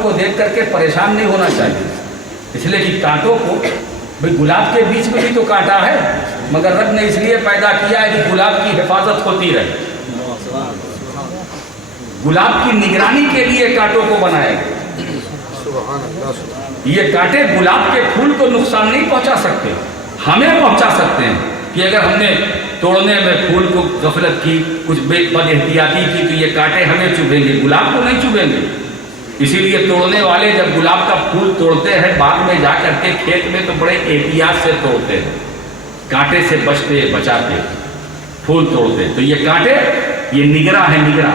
कांटों को देख करके परेशान नहीं होना चाहिए, इसलिए कि कांटों को, भाई गुलाब के बीच में भी तो कांटा है, मगर रब ने इसलिए पैदा किया है कि गुलाब की हिफाजत होती रहे, गुलाब की निगरानी के लिए कांटों को बनाया गया। ये कांटे गुलाब के फूल को नुकसान नहीं पहुंचा सकते, हमें पहुंचा सकते हैं कि अगर हमने तोड़ने में फूल को गफलत की, कुछ बदएहतियाती की, तो ये कांटे हमें चुभेंगे, गुलाब को नहीं चुभेंगे। इसीलिए तोड़ने वाले जब गुलाब का फूल तोड़ते हैं बाग में जा करके खेत में, तो बड़े एहतियात से तोड़ते हैं, कांटे से बचते बचाते फूल तोड़ते। तो ये कांटे, ये निगरा है, निगरा,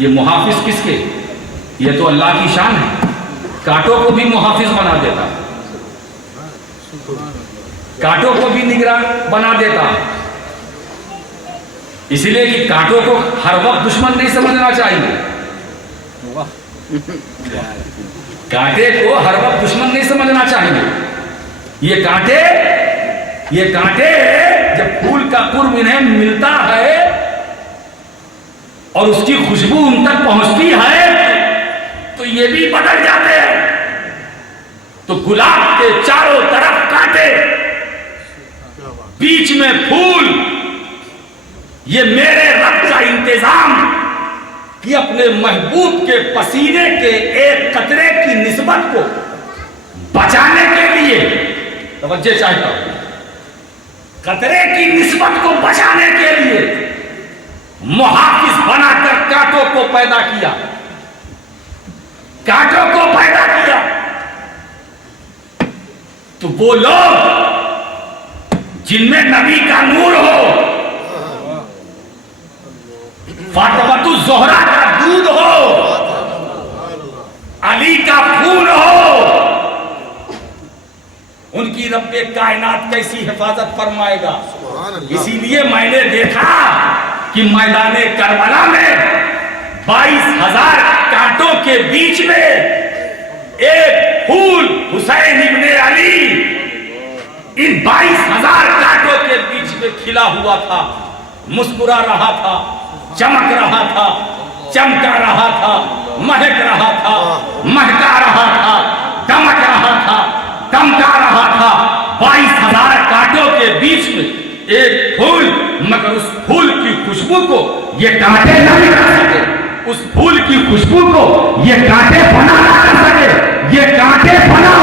ये मुहाफिज किसके, ये तो अल्लाह की शान है, कांटों को भी मुहाफिज बना देता, कांटों को भी निगरा बना देता। इसलिए कि कांटों को हर वक्त दुश्मन नहीं समझना चाहिए, कांटे को हर वक्त दुश्मन नहीं समझना चाहिए। ये कांटे जब फूल का कुर्ब इन्हें मिलता है और उसकी खुशबू उन तक पहुंचती है, तो ये भी बदल जाते हैं। तो गुलाब के चारों तरफ कांटे, बीच में फूल, ये मेरे रब का इंतजाम कि अपने महबूब के पसीने के एक कतरे की निस्बत को बचाने के लिए, तवज्जो चाहता हूं, कतरे की निस्बत को बचाने के लिए मुहाफिज बनाकर कांटों को पैदा किया, कांटों को पैदा किया। तो वो लोग जिनमें नबी का नूर हो, फातिमा ज़ोहरा का दूध हो, अली का खून हो, उनकी रब्बे कायनात कैसी हिफाजत फरमाएगा। इसीलिए मैंने देखा कि मैदाने करबला में 22,000 कांटों के बीच में एक फूल हुसैन इब्ने अली इन 22,000 कांटों के बीच में खिला हुआ था, मुस्कुरा रहा था, चमक रहा था, चमका रहा था, महक रहा था, महका रहा था, दमक रहा था, दमका रहा था। 22,000 कांटों के बीच में एक फूल, मगर उस फूल की खुशबू को ये कांटे न मिटा सके, उस फूल की खुशबू को ये कांटे बना ना कर सके, ये कांटे बना